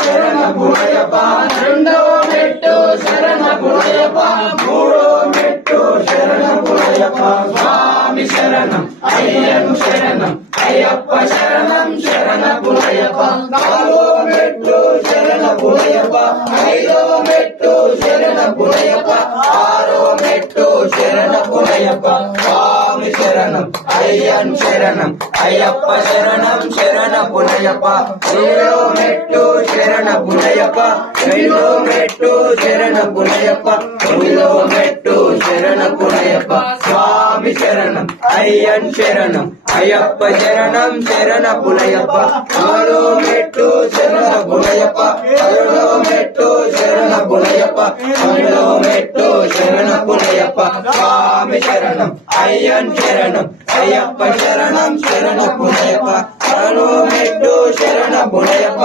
శరణపురయప్ప రెండో మెట్టు శరణపురయప్ప మూడో మెట్టు శరణపురయప్ప స్వామి శరణం అయ్యను శరణం అయ్యప్ప శరణం శరణపురయప్ప నాలుగో మెట్టు శరణపురయప్ప ఐదో మెట్టు శరణపురయప్ప ఆరో మెట్టు శరణపురయప్ప స్వామి శరణం అయ్యన్ శరణం అయ్యప్ప శరణం శరణపురయప్ప ఏడో మెట్టు శరణపురయప్ప ఎనిమిదో మెట్టు శరణపురయప్ప తొమ్మిదో మెట్టు శరణపురయప్ప స్వామి శరణం అయ్యన్ శరణం అయ్యప్ప శరణం శరణపురయప్ప ఆరో మెట్టు శరణపురయప్ప ఏడో మెట్టు శరణపురయప్ప తొమ్మిదో మెట్టు శరణపురయప్ప స్వామి శరణం అయ్యన్ శరణం అయ్యప్ప శరణం శరణపురయప్ప ఆరో మెట్టు శరణపురయప్ప